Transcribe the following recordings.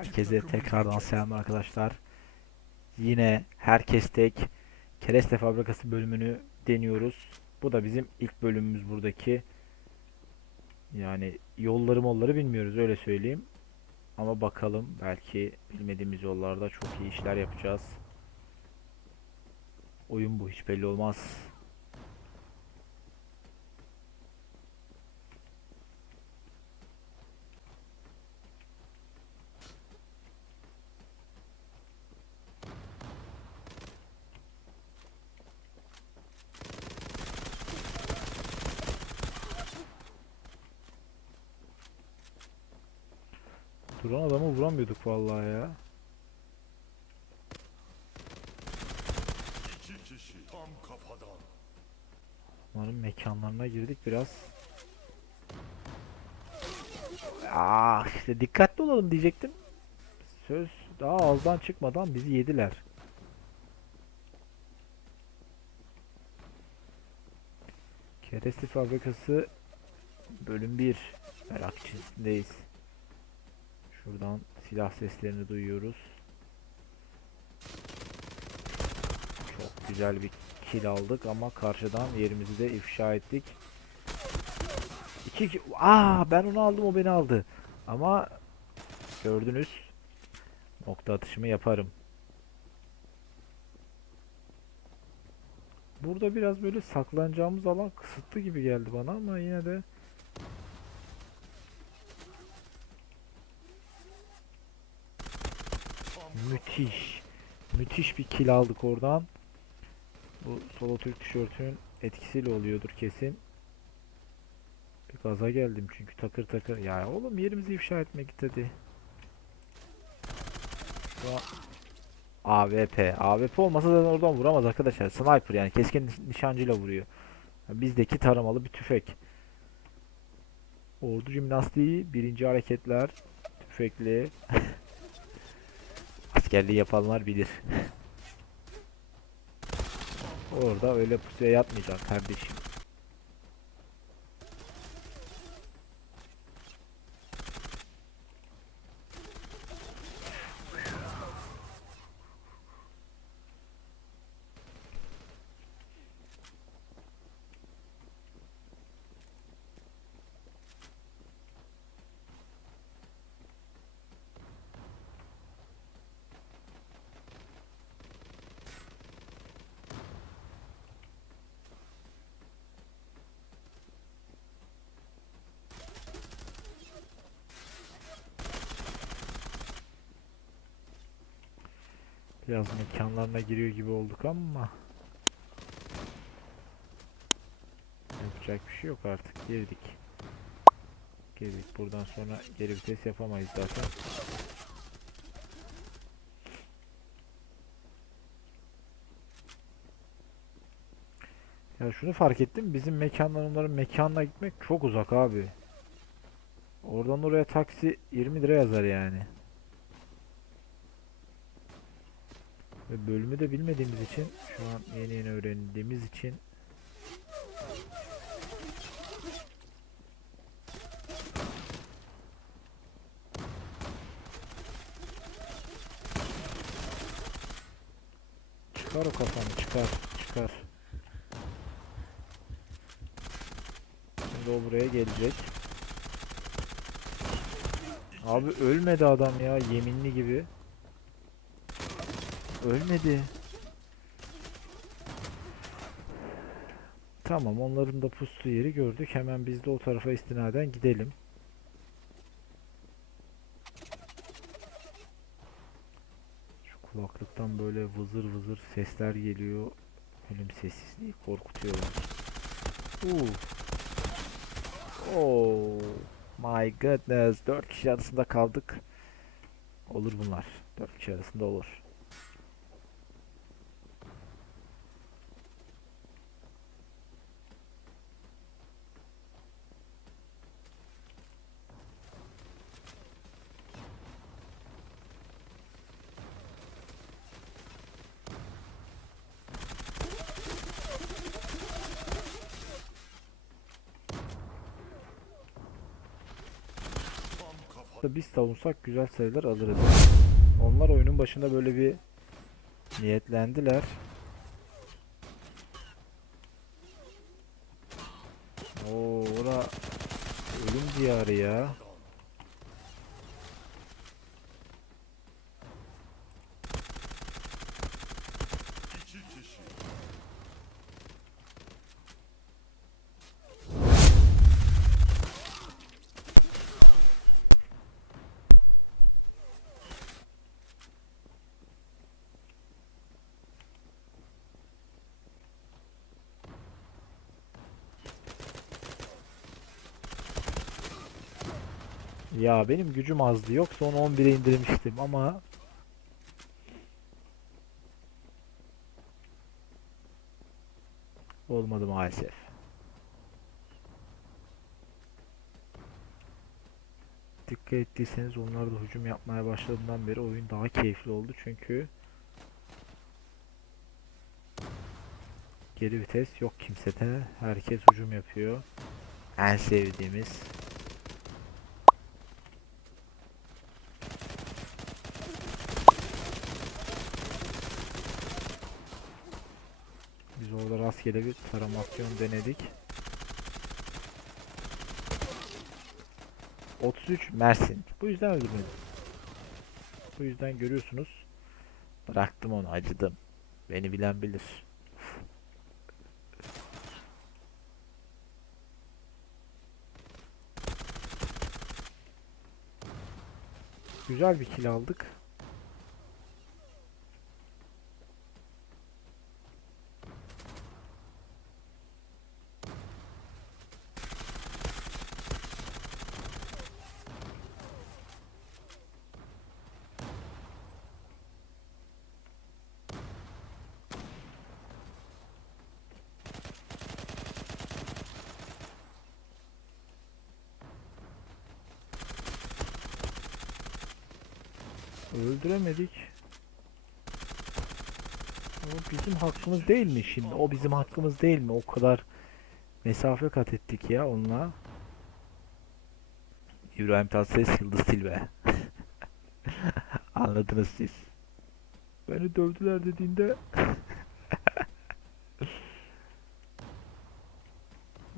Herkese tekrardan selam arkadaşlar. Yine herkes tek kereste fabrikası bölümünü deniyoruz. Bu da bizim ilk bölümümüz buradaki. Yani yolları molları bilmiyoruz öyle söyleyeyim. Ama bakalım belki bilmediğimiz yollarda çok iyi işler yapacağız. Oyun bu hiç belli olmaz. Duran adamı vuramıyorduk vallahi ya. İki kişi tam kafadan. Onların mekanlarına girdik biraz. Ah işte dikkatli olalım diyecektim. Söz daha ağızdan çıkmadan bizi yediler. Kereste Fabrikası bölüm 1 merakçısındayız. Şuradan silah seslerini duyuyoruz. Çok güzel bir kill aldık ama karşıdan yerimizi de ifşa ettik. İki ki- Aa ben onu aldım o beni aldı. Ama gördünüz. Nokta atışımı yaparım. Burada biraz böyle saklanacağımız alan kısıtlı gibi geldi bana ama yine de müthiş. Müthiş bir kill aldık oradan. Bu solo Türk tişörtünün etkisiyle oluyordur kesin. Bir gaza geldim çünkü takır takır. Ya oğlum yerimizi ifşa etmek istedi. AWP. AWP olmasa zaten oradan vuramaz arkadaşlar. Sniper yani keskin niş- nişancıyla vuruyor. Bizdeki taramalı bir tüfek. Ordu jimnastiği, birinci hareketler, tüfekli. Askerliği yapanlar bilir. Orada öyle pusuya yatmayacaksın kardeşim. Biraz mekanlarına giriyor gibi olduk ama yapacak bir şey yok artık girdik. Girdik buradan sonra geri vites yapamayız zaten. Ya şunu fark ettim bizim mekandan onların mekanına gitmek çok uzak abi. Oradan oraya taksi 20 lira yazar yani. Ve bölümü de bilmediğimiz için şu an yeni yeni öğrendiğimiz için Çıkar o kafanı çıkar çıkar. Şimdi o buraya gelecek. Abi ölmedi adam ya yeminli gibi. Ölmedi. Tamam onların da pustu yeri gördük. Hemen biz de o tarafa istinaden gidelim. Şu kulaklıktan böyle vızır vızır sesler geliyor. Ölüm sessizliği korkutuyorlar. Uu. Oh my goodness. 4 kişi arasında kaldık. Olur bunlar. 4 kişi arasında olur. Aslında biz savunsak güzel sayılar alırız. Onlar oyunun başında böyle bir niyetlendiler. Oo, ora ölüm diyarı ya. Ya benim gücüm azdı. Yoksa onu 11'e indirmiştim ama olmadı maalesef. Dikkat ettiyseniz onlar da hücum yapmaya başladığından beri oyun daha keyifli oldu çünkü geri vites yok kimsede. Herkes hücum yapıyor. En sevdiğimiz. Biz orada rastgele bir taramasyon denedik. 33 Mersin. Bu yüzden öldürmedim. Bu yüzden görüyorsunuz. Bıraktım onu acıdım. Beni bilen bilir. Güzel bir kill aldık. Öldüremedik. O bizim hakkımız değil mi şimdi? O bizim hakkımız değil mi? O kadar mesafe kat ettik ya onunla. İbrahim Tatlıses, Yıldız Tilbe. Anladınız siz. Beni dövdüler dediğinde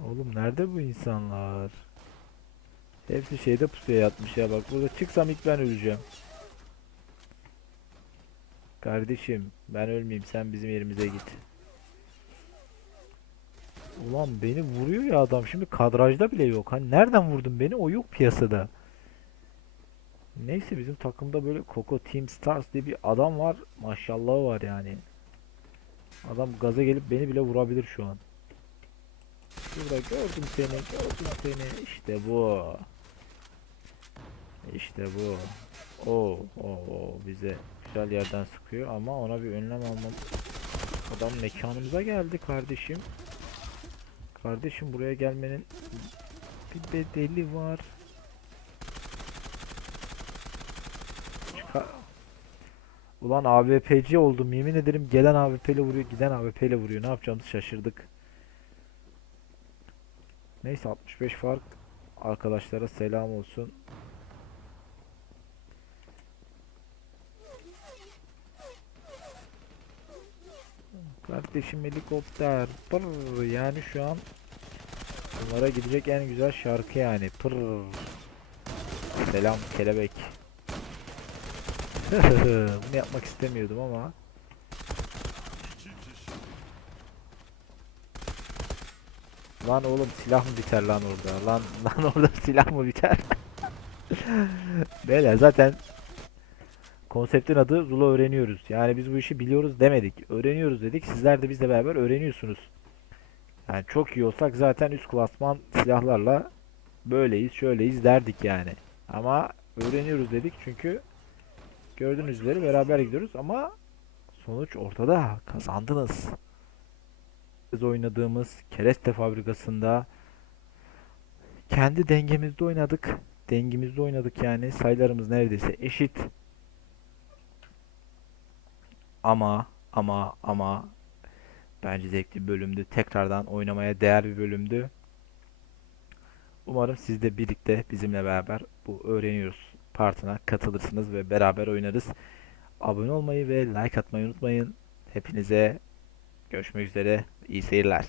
Oğlum nerede bu insanlar? Hepsi şeyde pusuya yatmış ya bak burada çıksam ilk ben öleceğim. Kardeşim ben ölmeyeyim sen bizim yerimize git. Ulan beni vuruyor ya adam şimdi kadrajda bile yok. Hani nereden vurdun beni? O yok piyasada. Neyse bizim takımda böyle Coco Team Stars diye bir adam var. Maşallah var yani. Adam gaza gelip beni bile vurabilir şu an. Şurada gördüm seni, gördüm seni. İşte bu. İşte bu. Oo, oo, oo, bize güzel yerden sıkıyor ama ona bir önlem almam. Adam mekanımıza geldi kardeşim. Kardeşim buraya gelmenin bir bedeli var. Çıkar. Ulan AWP'ci oldum yemin ederim gelen AWP ile vuruyor giden AWP ile vuruyor ne yapacağımızı şaşırdık. Neyse 65 fark arkadaşlara selam olsun. Kardeşim helikopter. Pırr. Yani şu an bunlara gidecek en güzel şarkı yani. Pırr. Selam kelebek. Bunu yapmak istemiyordum ama lan oğlum silah mı biter lan orada? Lan lan orada silah mı biter? Beyler zaten konseptin adı Zula öğreniyoruz. Yani biz bu işi biliyoruz demedik. Öğreniyoruz dedik. Sizler de bizle beraber öğreniyorsunuz. Yani çok iyi olsak zaten üst klasman silahlarla böyleyiz, şöyleyiz derdik yani. Ama öğreniyoruz dedik çünkü gördüğünüz üzere beraber gidiyoruz ama sonuç ortada. Kazandınız. Biz oynadığımız kereste fabrikasında kendi dengemizde oynadık. Dengemizde oynadık yani. Sayılarımız neredeyse eşit. Ama ama ama bence zevkli bir bölümdü. Tekrardan oynamaya değer bir bölümdü. Umarım siz de birlikte bizimle beraber bu öğreniyoruz partına katılırsınız ve beraber oynarız. Abone olmayı ve like atmayı unutmayın. Hepinize görüşmek üzere. İyi seyirler.